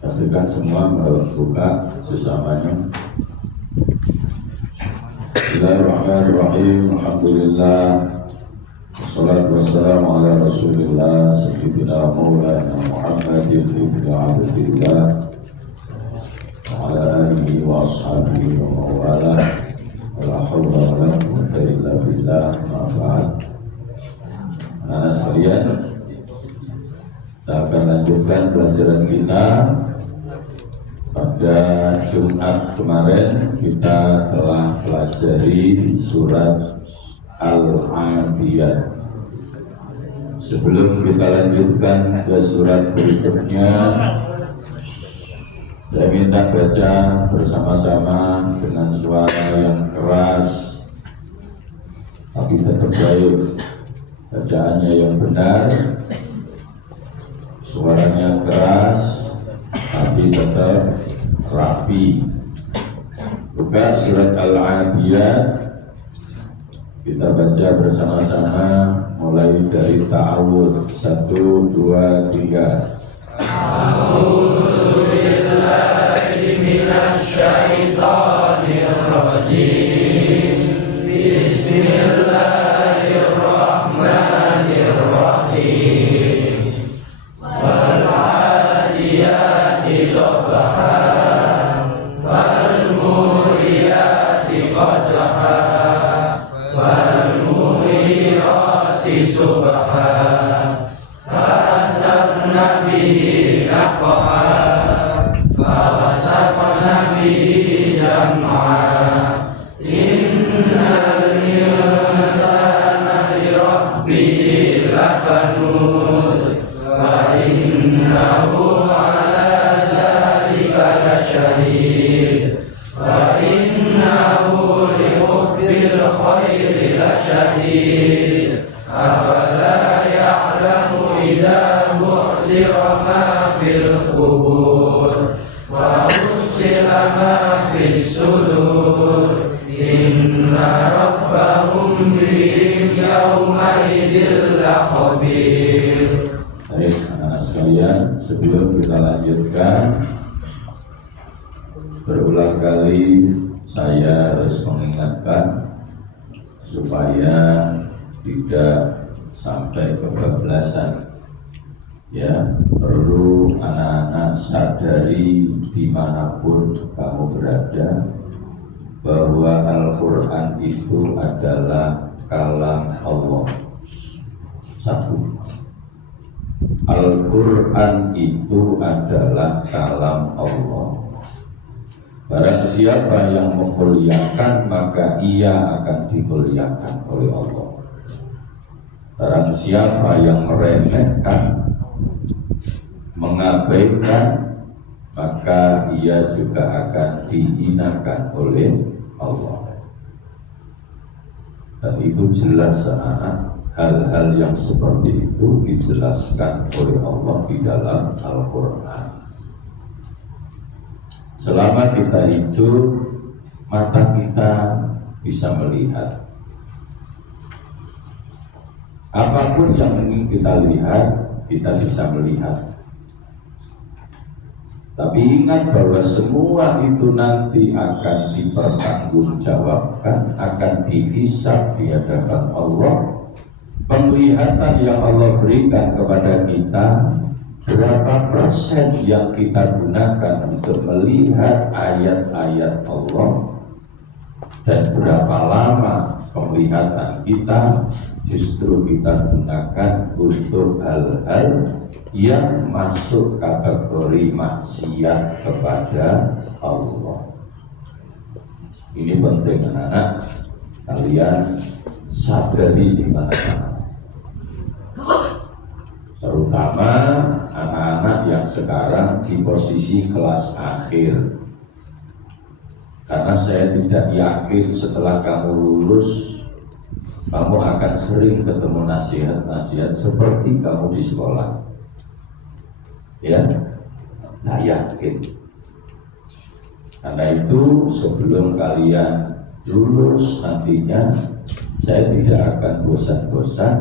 Pastikan semua membuka sesamanya. Bismillahirrahmanirrahim. Alhamdulillah. Wassalatu wassalamu ala Rasulillah sayyidina Maulana Muhammadin ibn Abdillah wa ala alihi wa ashabihi wa mawala. La haula wa la quwwata illa billah. Ma ba'd. Anak sekalian, kita akan lanjutkan pelajaran kita. Pada Jumat kemarin kita telah pelajari surat Al-Adiyat. Sebelum kita lanjutkan ke surat berikutnya, saya minta baca bersama-sama dengan suara yang keras tapi tetap baik, bacaannya yang benar, suaranya keras tapi tetap rapi. Buka surat Al-Adiyat, kita baca bersama-sama mulai dari ta'awud 1, 2, 3. A'udzubillahi minasyaitonirrajim. Bismillahirrahmanirrahim. Wal 'adiyati dhabha fal muriyati qadha fal mughirati subha fasabna bihi naqha fawasaqna bihi jam'a innal insana li rabbihi lakanud wa innahu ala dhalika lasyahid wa innahu li hubbil khairi lasyadid afala ya'lamu idza bu'sira ma fil qubur wa usila ma fis sudur inna rabbahum bihim yawma idil lakhabir. Baik anak-anak sekalian, sebelum kita lanjutkan, berulang kali saya harus mengingatkan supaya tidak sampai kebablasan. Ya, perlu anak-anak sadari dimanapun kamu berada bahwa Al-Quran itu adalah kalam Allah. Satu, Al-Quran itu adalah kalam Allah. Barang siapa yang memuliakan, maka ia akan dimuliakan oleh Allah. Barang siapa yang meremehkan, mengabaikan, maka ia juga akan dihinakan oleh Allah. Dan itu jelas anak-anak, hal-hal yang seperti itu dijelaskan oleh Allah di dalam Al-Quran. Selama kita hidup, mata kita bisa melihat. Apapun yang ingin kita lihat, kita bisa melihat. Tapi ingat bahwa semua itu nanti akan dipertanggungjawabkan, akan dihisab di hadapan Allah. Penglihatan yang Allah berikan kepada kita, berapa persen yang kita gunakan untuk melihat ayat-ayat Allah, dan berapa lama penglihatan kita justru kita gunakan untuk hal-hal yang masuk kategori maksiat kepada Allah. Ini penting anak-anak, kalian sadari di mana-mana, terutama anak-anak yang sekarang di posisi kelas akhir. Karena saya tidak yakin setelah kamu lulus kamu akan sering ketemu nasihat-nasihat seperti kamu di sekolah. Ya, saya yakin. Karena itu sebelum kalian lulus nantinya saya tidak akan bosan-bosan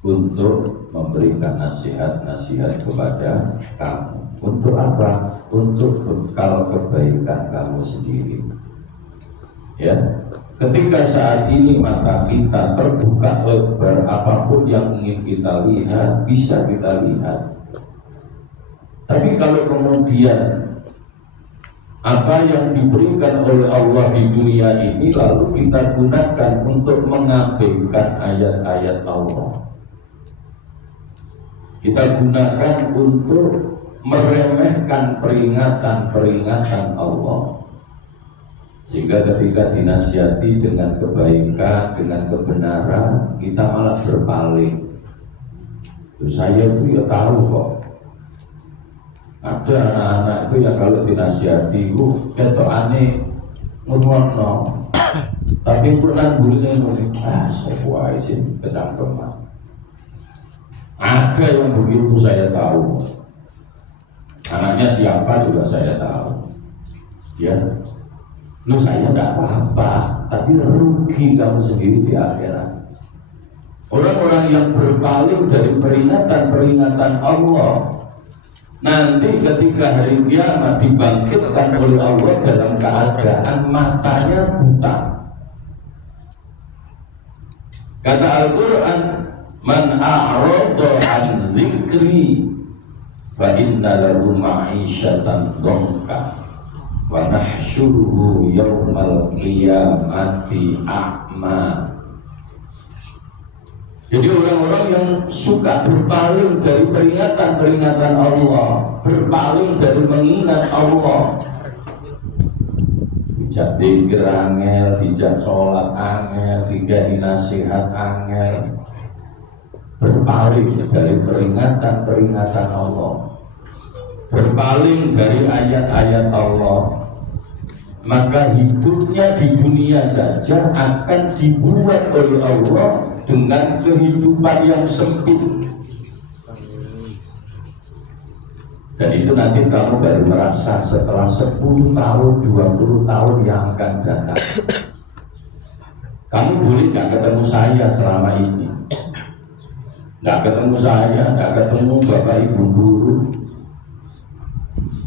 untuk memberikan nasihat-nasihat kepada kamu. Untuk apa? Untuk bekal kebaikan kamu sendiri. Ya, ketika saat ini mata kita terbuka lebar, apapun yang ingin kita lihat bisa kita lihat. Tapi kalau kemudian apa yang diberikan oleh Allah di dunia ini lalu kita gunakan untuk mengabaikan ayat-ayat Allah, kita gunakan untuk meremehkan peringatan-peringatan Allah, sehingga ketika dinasihati dengan kebaikan, dengan kebenaran, kita malah berpaling. Saya itu ya tahu kok, ada anak-anak itu yang kalau dinasihati itu ketokane ngurmono, tapi pulang gurunya ngomong, sesuai sih kecangkeman. Ada yang begitu saya tahu, anaknya siapa juga saya tahu. Ya, lu saya tidak apa-apa, tapi rugi kamu sendiri di akhirat. Orang-orang yang berpaling dari peringatan-peringatan Allah, nanti ketika hari kiamat dibangkitkan oleh Allah dalam keadaan matanya buta. Kata Al-Quran, man a'rada an zikri fa inna lahu ma'isyatan dhanka wa nahsyuruhu yaumal qiyamati a'ma. Jadi orang-orang yang suka berpaling dari peringatan-peringatan Allah, berpaling dari mengingat Allah, dijak dzikir angel, dijak sholat angel, dijak nasihat angel, berpaling dari peringatan-peringatan Allah, berpaling dari ayat-ayat Allah, maka hidupnya di dunia saja akan dibuat oleh Allah dengan kehidupan yang sempit. Dan itu nanti kamu baru merasa setelah 10 tahun, 20 tahun yang akan datang. Kamu boleh gak ketemu saya selama ini, gak ketemu saya, gak ketemu bapak ibu guru,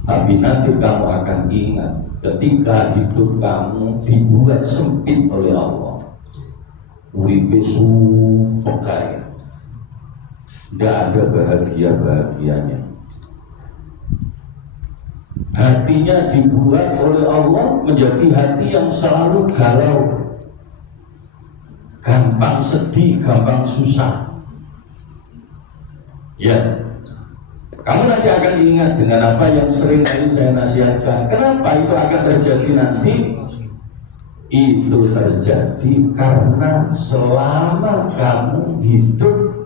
tapi nanti kamu akan ingat ketika hidup kamu dibuat sempit oleh Allah. Uripe supokai, tidak ada bahagia-bahagianya. Hatinya dibuat oleh Allah menjadi hati yang selalu galau, gampang sedih, gampang susah. Ya, kamu nanti akan ingat dengan apa yang sering kali saya nasihatkan. Kenapa itu akan terjadi nanti? Itu terjadi karena selama kamu hidup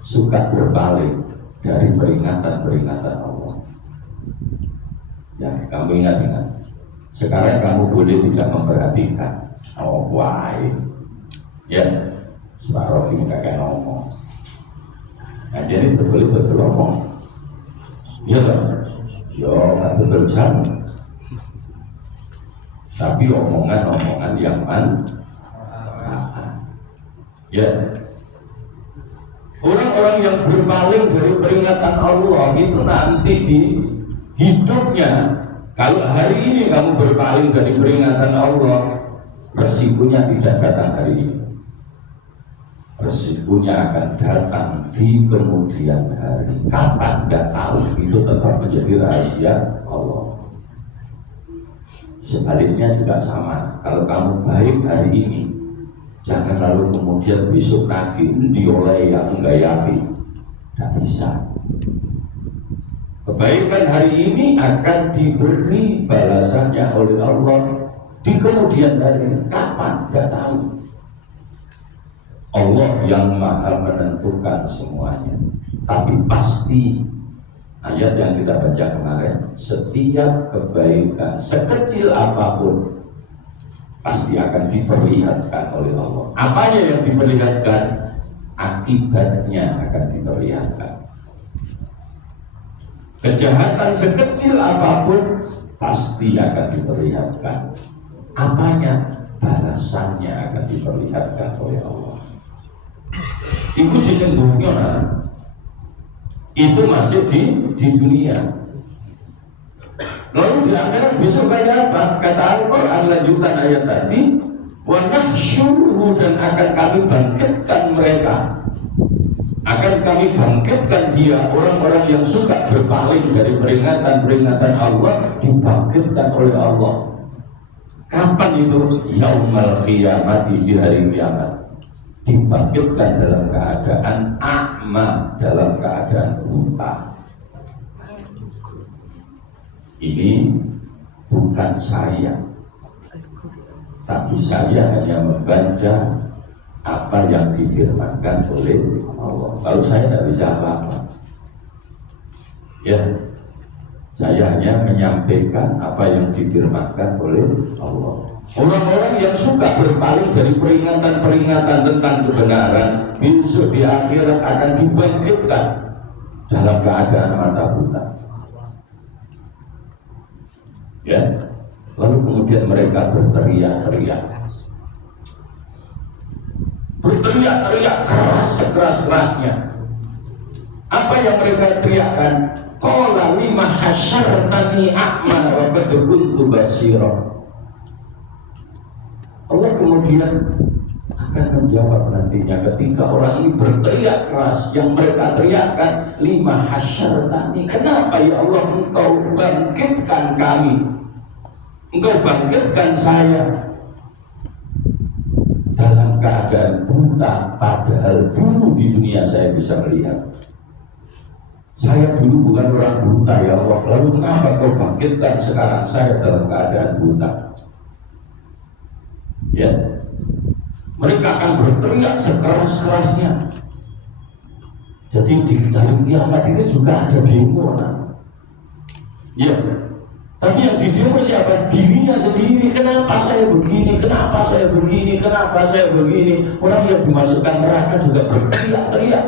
suka berpaling dari peringatan-peringatan Allah. Ya, kamu ingat. Sekarang kamu boleh tidak memperhatikan. Oh, why? Ya, Pak ini kakek ngomong. Nah, jadi betul-betul ngomong. Iya kan? Yo, kan betul jam. Tapi omongan-omongan yang ya, orang-orang yang berpaling dari peringatan Allah itu nanti di hidupnya, kalau hari ini kamu berpaling dari peringatan Allah, resikonya tidak datang hari ini, resikonya akan datang di kemudian hari. Kapan tidak tahu, itu tetap menjadi rahasia Allah. Sebaliknya juga sama. Kalau kamu baik hari ini, jangan lalu kemudian besok lagi dioleh yang enggak yakin. Tidak bisa. Kebaikan hari ini akan diberi balasannya oleh Allah di kemudian hari. Kapan? Tidak tahu. Allah yang maha menentukan semuanya. Tapi pasti ayat yang kita baca kemarin, setiap kebaikan sekecil apapun pasti akan diperlihatkan oleh Allah. Apanya yang diperlihatkan? Akibatnya akan diperlihatkan. Kejahatan sekecil apapun pasti akan diperlihatkan. Apanya? balasannya akan diperlihatkan oleh Allah. Itu jeneng dunia, nah. Itu masih di dunia. Lalu di akhirat besok kayak apa? Kata Al-Quran lanjutan ayat tadi, wa nahsyuruhu, dan akan kami bangkitkan mereka. Akan kami bangkitkan dia, orang-orang yang suka berpaling dari peringatan-peringatan Allah, dibangkitkan oleh Allah. Kapan itu? Yaumal qiyamah, di hari kiamat. Dibangkitkan dalam keadaan a'ma, dalam keadaan buta. Ini bukan saya, tapi saya hanya membaca apa yang difirmankan oleh Allah. Kalau saya tidak bisa apa-apa, ya, saya hanya menyampaikan apa yang difirmankan oleh Allah. Orang-orang yang suka berpaling dari peringatan-peringatan tentang kebenaran, besok di akhirat akan dibangkitkan dalam keadaan mata buta. Ya, lalu kemudian mereka berteriak-teriak keras sekeras-kerasnya. Apa yang mereka teriakkan? Qala lima hasyartani a'ma wa qad kuntu basira. Allah kemudian akan menjawab nantinya ketika orang ini berteriak keras. Yang mereka teriakkan, lima hasyartani, kenapa ya Allah engkau bangkitkan kami, engkau bangkitkan saya dalam keadaan buta, padahal dulu di dunia saya bisa melihat. Saya dulu bukan orang buta ya Allah, lalu kenapa kau bangkitkan sekarang saya dalam keadaan buta? Ya, mereka akan berteriak sekeras-kerasnya. Jadi di dalam kiamat ini juga ada demo, nah. Ya, tapi yang di demo siapa? Dirinya sendiri. Kenapa saya begini? Kenapa saya begini? Kenapa saya begini? Orang yang dimasukkan neraka juga berteriak-teriak.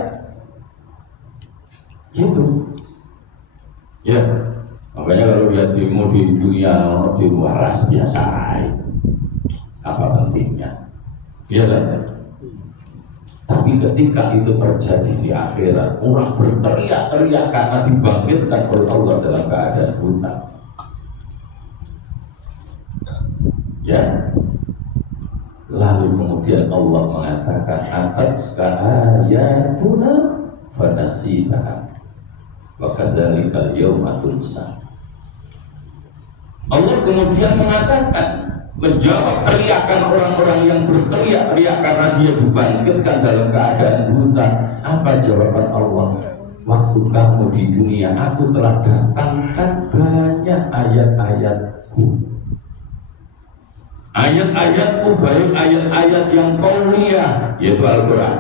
Gitu. Ya, makanya kalau lihat demo di dunia, demo ras biasa. Apa pentingnya? Iya kan? Tapi ketika itu terjadi di akhirat, orang berteriak-teriak karena dibangkitkan oleh Allah dalam keadaan buta. Ya, lalu kemudian Allah mengatakan, atas ayatuna fanasitaha wa kadzalikal yauma tunsa. Allah kemudian mengatakan, menjawab teriakan orang-orang yang berteriak-teriak karena dia dibangkitkan dalam keadaan buta. Apa jawaban Allah? Waktu kamu di dunia, aku telah datangkan banyak ayat-ayatku. Ayat-ayatku baik ayat-ayat yang qauliyah, yaitu Al-Quran,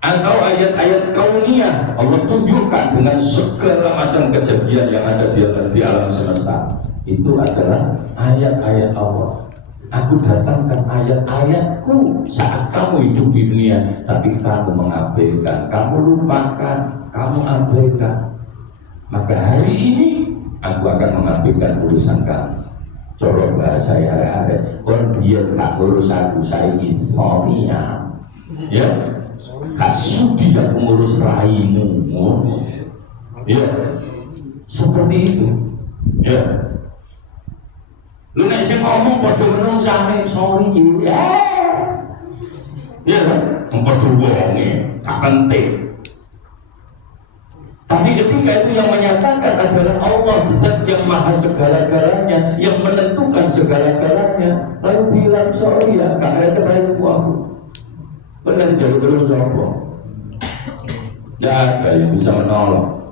atau ayat-ayat kauniyah. Allah tunjukkan dengan segala macam kejadian yang ada di alam semesta. Itu adalah ayat-ayat Allah. Aku datangkan ayat-ayatku saat kamu hidup di dunia, tapi kamu mengabaikan, kamu lupakan, kamu abaikan. Maka hari ini aku akan mengabaikan urusan kamu. Coba bahasa ya, kon biar tak urus aku, saya insomnia. Ya, gak sudi dan mengurus raimu. Ya, seperti itu. Ya. Lu nek sing ngomong padha menungsane sorry ya kan padha wonge gak penting. Tapi ketika itu yang menyatakan adalah Allah, zat yang maha segala-galanya, yang menentukan segala-galanya, lalu bilang sorry ya gak ada raimu aku. Benar jauh-jauh sopo. Tidak ada yang bisa menolong.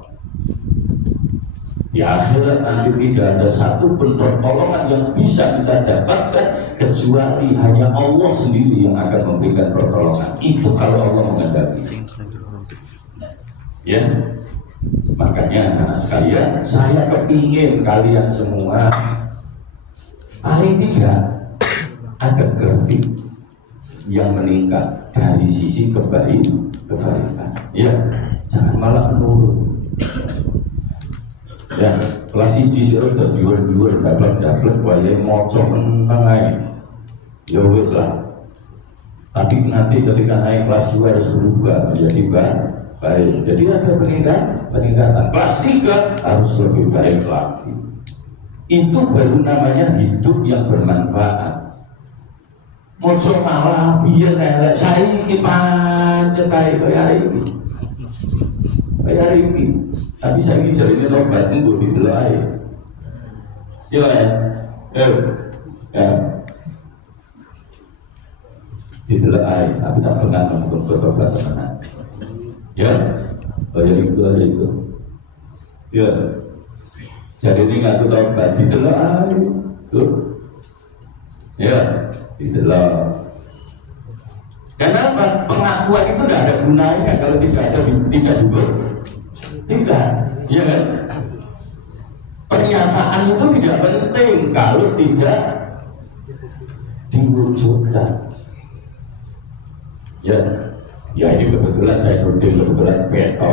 Di akhirat nanti tidak ada satu pun pertolongan yang bisa kita dapatkan kecuali hanya Allah sendiri yang akan memberikan pertolongan. Itu kalau Allah menghendaki. Ya, makanya anak sekalian, saya kepingin kalian semua paling tidak ada grafik yang meningkat dari sisi kebaikan. Ya, jangan malah menurun. Ya, kelas 1 sih udah jual-jual dapat wae moco meneng ae. Ya wis lah. Tapi nanti ketika naik kelas 2 harus berubah menjadi baik. Jadi ada peningkatan. Kelas 3 harus lebih baik lagi. Itu baru namanya hidup yang bermanfaat. Mojo malah biar elek saiki pancet ae kaya iki. Kaya iki. Tapi saiki jarine tobat nggo didelok ae. Yo ya. Ya. Didelok ae, tapi tak pernah untuk bertobat tenan. Ya. Kaya itu aja itu. Ya. Jadi ini nggak tobat didelok ae. Tuh. Ya. Itulah. Kenapa pengakuan itu tidak ada gunanya kalau tidak juga tidak, ya kan? Pernyataan itu tidak penting kalau tidak diwujudkan. Ya ini kebetulan saya nurdin kebetulan peto,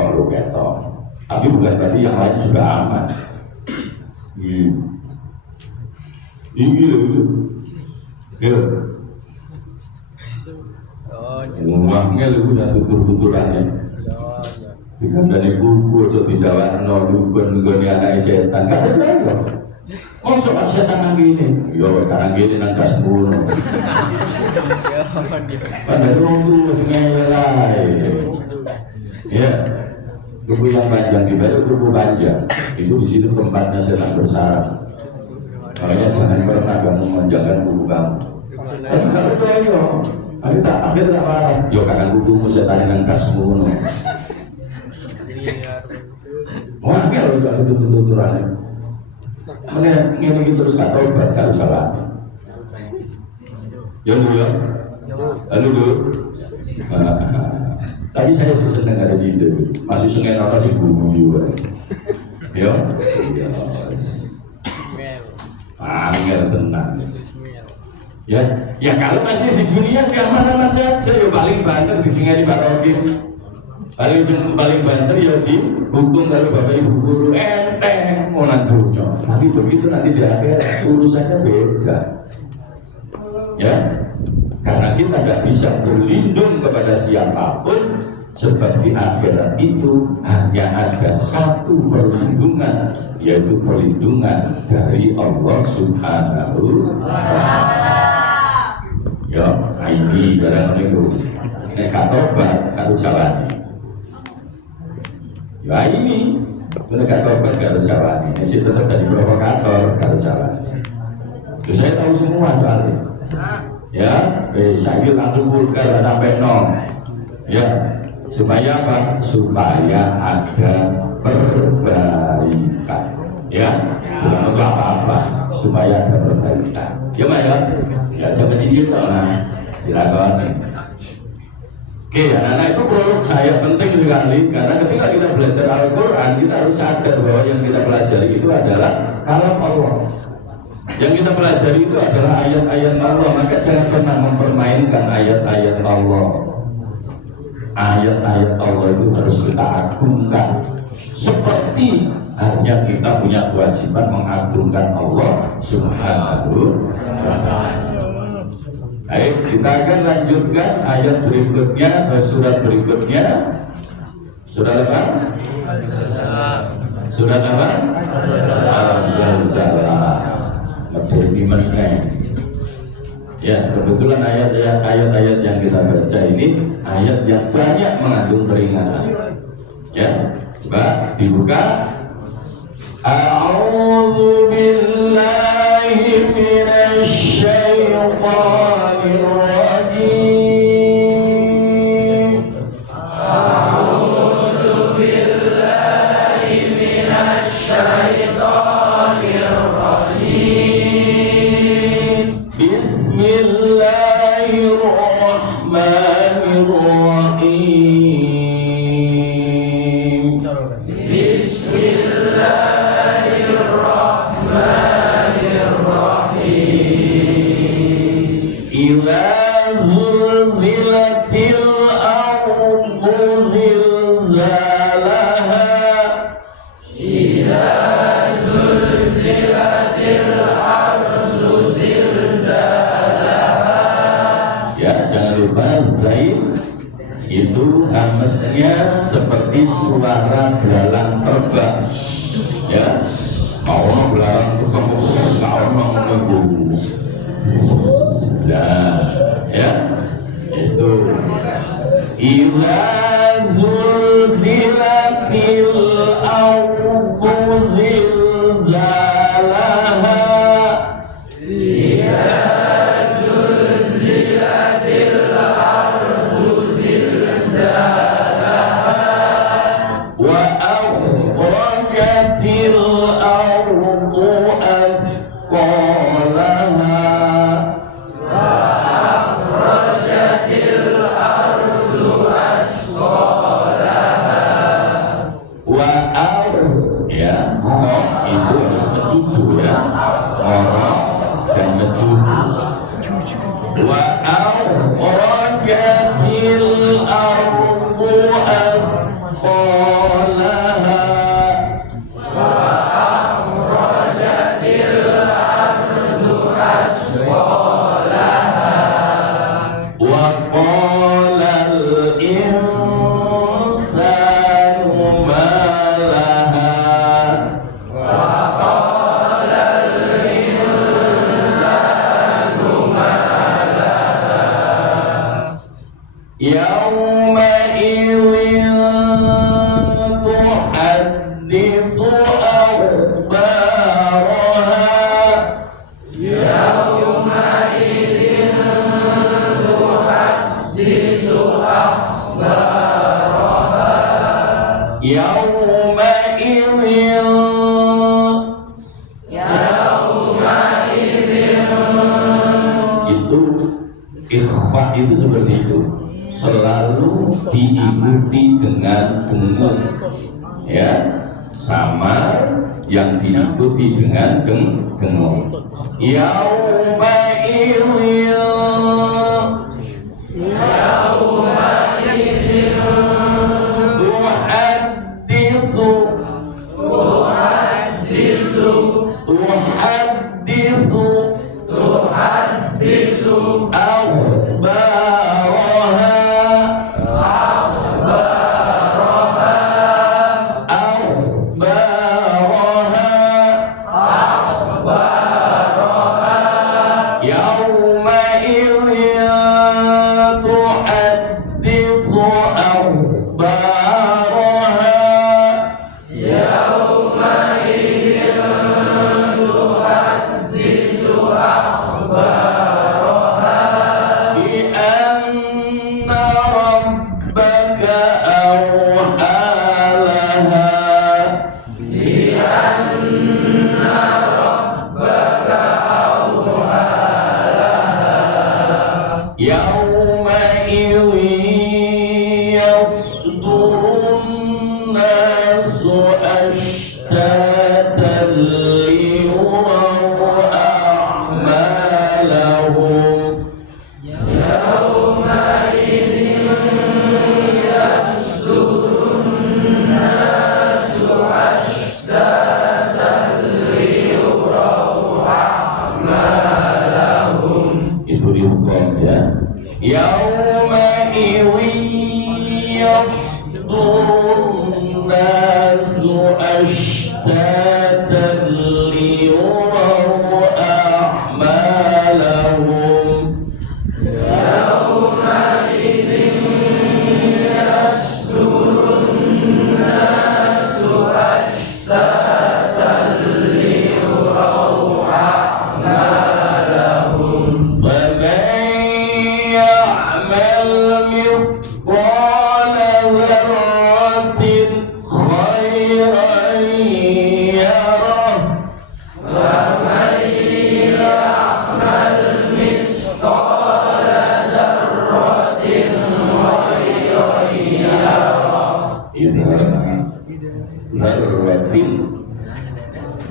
tapi bukan berarti yang lain juga aman. Ini loh. Ya, uangnya lu udah tutur-tuturannya. Bukan dari buku atau tidak warna, bukan anak setan. Kata dia loh, oh soal setan yang gini, yo sekarang gini nanti sembuh. Pada nunggu masih ngelai. Ya, buku yang panjang dibaca buku panjang. Itu di situ tempatnya setan bersarang. Makanya jangan pernah kamu menjaga buku kamu. Tapi kalau itu ayo, tapi tak akhir tak marah. Yo kakak bukumu setan yang kasmu. Wah, kalau itu tuturannya. Ini terus tak tobat kalau salah. Ya dulu, lalu dulu. Tapi saya sih senang ada di itu. Masih sungai nota sih buku juga. Yo. Angel tenang. Ya kalau masih di dunia sih aman-aman saja. Ya paling banter di singa di parokin. Paling banter ya di hukum dari bapak ibu guru enteng mau nantunya. Tapi begitu nanti di akhir urusannya beda. Ya, karena kita tidak bisa berlindung kepada siapapun. Sebab di akhirat itu hanya ada satu perlindungan, yaitu perlindungan dari Allah Subhanahu wa Ta'ala. Ya, ini barang itu. Nek tobat karo jawani. Ya ini, nek tobat karo jawani. Nek tetap jadi provokator karo jawani. Terus saya tahu semua soalnya. Ya, saya langsung vulgar sampai nol. Ya. Supaya apa? Supaya ada perbaikan. Ya, bukan untuk apa-apa. Supaya ada perbaikan. Ya, ya jangan dikit lah. Dilakukan. Oke, anak-anak itu prolog saya penting sekali. Karena ketika kita belajar Al-Quran, kita harus sadar bahwa yang kita pelajari itu adalah kalam Allah. Yang kita pelajari itu adalah ayat-ayat Allah. Maka jangan pernah mempermainkan ayat-ayat Allah. Ayat-ayat Allah itu harus kita agungkan seperti hanya kita punya kewajiban mengagungkan Allah Subhanahu wa Ta'ala. Baik, kita akan lanjutkan ayat berikutnya, surat berikutnya. Surat apa? Surat apa? Al-Zalzalah. Medeni meneng. Ya, kebetulan ayat-ayat yang kita baca ini ayat yang banyak mengandung peringatan. Ya, coba dibuka. A'udzu billahi minasy syaithanir rajim. A'udzu billahi minasy syaithanir rajim. Bismillahirrahmanirrahim. Bismillahirrahmanirrahim. Idza zulzilatil ardu zilzalaha. Idza itu hamesnya seperti suara belalang terbang, ya. Mau belalang terbang, mau menunggu. Nah, ya, itu. Ila zulzilatil ardu zilzalaha. Ikhfa itu seperti itu, selalu diikuti dengan dengung, ya, sama yang diikuti dengan dengung. Yauma idzin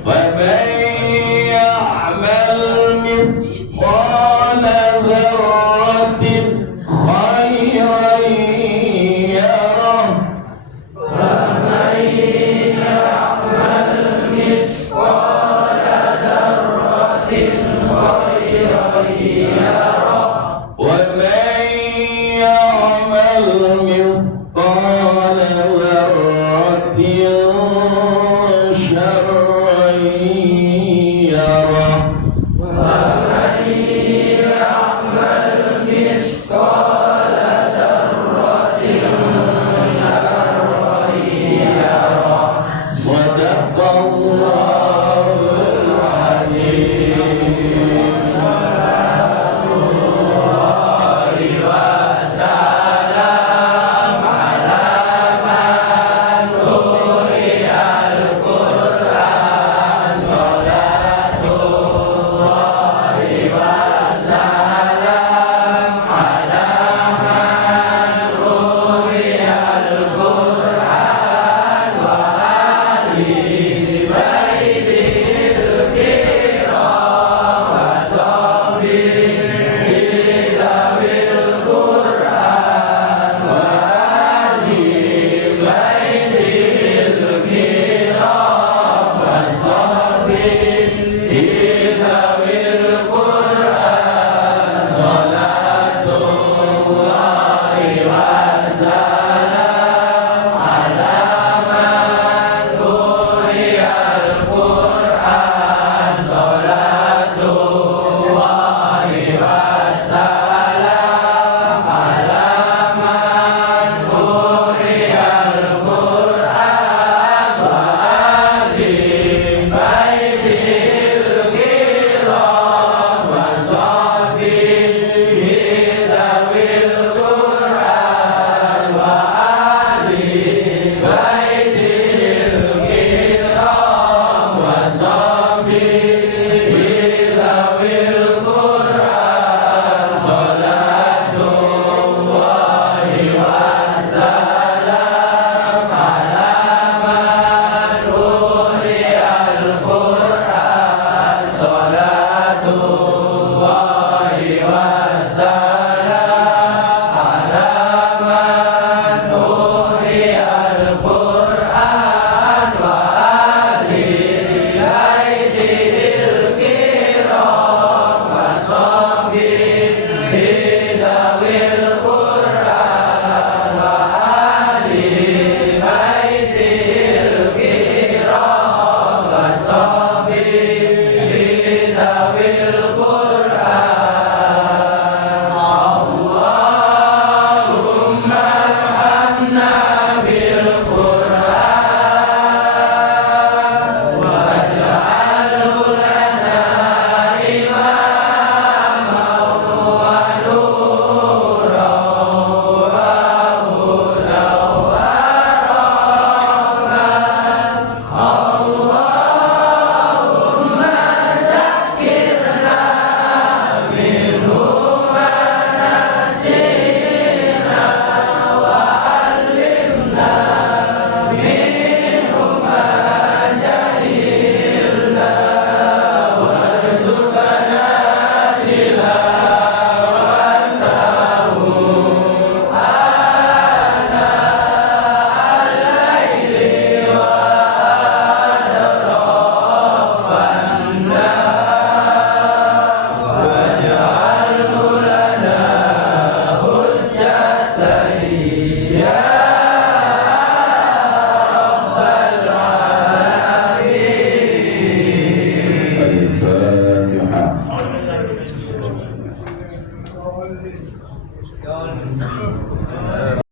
ومن يعمل مثقال يره صدق الله